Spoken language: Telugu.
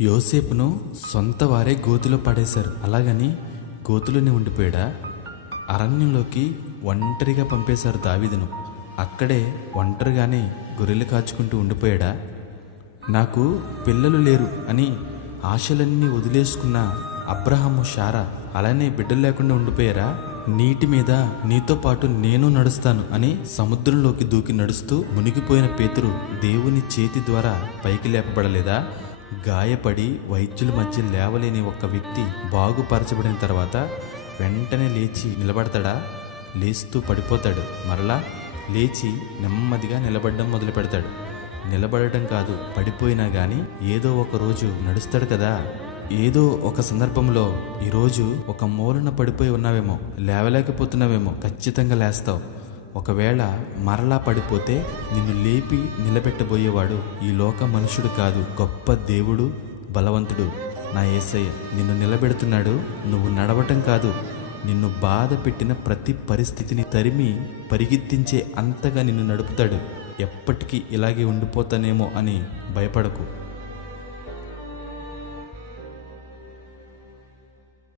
యోసేపును సొంత వారే గోతిలో పడేశారు. అలాగని గోతిలోనే ఉండిపోయాడా? అరణ్యంలోకి ఒంటరిగా పంపేశారు దావీదును. అక్కడే ఒంటరిగానే గొర్రెలు కాచుకుంటూ ఉండిపోయాడా? నాకు పిల్లలు లేరు అని ఆశలన్నీ వదిలేసుకున్న అబ్రహాము, శారా అలానే బిడ్డలు లేకుండా ఉండిపోయారా? నీటి మీద నీతో పాటు నేను నడుస్తాను అని సముద్రంలోకి దూకి నడుస్తూ మునిగిపోయిన పేతురు దేవుని చేతి ద్వారా పైకి లేపబడలేదా? గాయపడి వైద్యుల మధ్య లేవలేని ఒక వ్యక్తి బాగుపరచబడిన తర్వాత వెంటనే లేచి నిలబడతాడా? లేస్తూ పడిపోతాడు. మరలా లేచి నెమ్మదిగా నిలబడడం మొదలు పెడతాడు. నిలబడటం కాదు, పడిపోయినా కానీ ఏదో ఒక రోజు నడుస్తాడు కదా. ఏదో ఒక సందర్భంలో ఈరోజు ఒక మూలన పడిపోయి ఉన్నావేమో, లేవలేకపోతున్నావేమో, ఖచ్చితంగా లేస్తావు. ఒకవేళ మరలా పడిపోతే నిన్ను లేపి నిలబెట్టబోయేవాడు ఈ లోక మనుషుడు కాదు, గొప్ప దేవుడు, బలవంతుడు నా యేసయ్య నిన్ను నిలబెడుతున్నాడు. నువ్వు నడవటం కాదు, నిన్ను బాధ పెట్టిన ప్రతి పరిస్థితిని తరిమి పరిగెత్తించే అంతగా నిన్ను నడుపుతాడు. ఎప్పటికీ ఇలాగే ఉండిపోతానేమో అని భయపడకు.